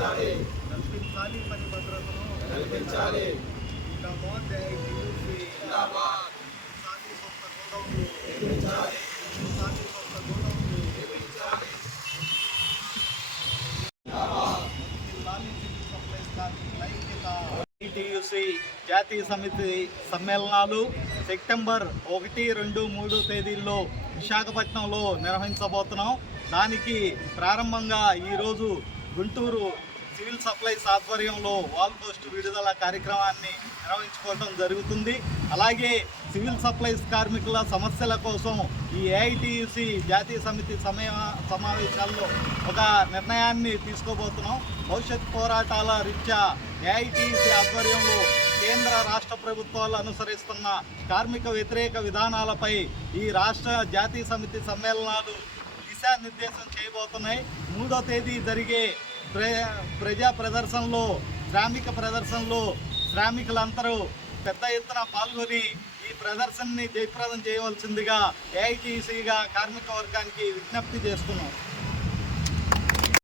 కల్పించాలి పని భద్రతను కల్పించాలి. జిందాబాద్ ఏఐటీయూసీ జిందాబాద్. సాటి సంస్థ గోడౌన్లు నిర్మించాలి. సాటి సంస్థ గోడౌన్లు నిర్మించాలి. జిల్లాలి సివిల్ సప్లైస్ కార్మికుల ఐక్యత. ఏఐటీయూసీ జాతీయ సమితి సమ్మేళనాలు సెప్టెంబర్ 1, 2, 3 తేదీల్లో విశాఖపట్నంలో నిర్వహించబోతున్నాం. దానికి ప్రారంభంగా ఈరోజు గుంటూరు సివిల్ సప్లైస్ ఆధ్వర్యంలో వాల్ పోస్ట్ విడుదల కార్యక్రమాన్ని నిర్వహించుకోవడం జరుగుతుంది. అలాగే సివిల్ సప్లైస్ కార్మికుల సమస్యల కోసం ఈ ఏఐటీయూసీ జాతీయ సమితి సమావేశాల్లో ఒక నిర్ణయాన్ని తీసుకోబోతున్నాం. భవిష్యత్ పోరాటాల రీత్యా ఏఐటీయూసీ ఆధ్వర్యంలో కేంద్ర రాష్ట్ర ప్రభుత్వాలు అనుసరిస్తున్న కార్మిక వ్యతిరేక విధానాలపై ఈ రాష్ట్ర జాతీయ సమితి సమ్మేళనాలు దిశానిర్దేశం చేయబోతున్నాయి. 3వ తేదీ జరిగే ప్రజా ప్రదర్శనలో శ్రామికులందరూ పెద్ద ఎత్తున పాల్గొని ఈ ప్రదర్శనని జయప్రదం చేయవలసిందిగా ఏఐటీయూసీగా కార్మిక వర్గానికి విజ్ఞప్తి చేస్తున్నాం.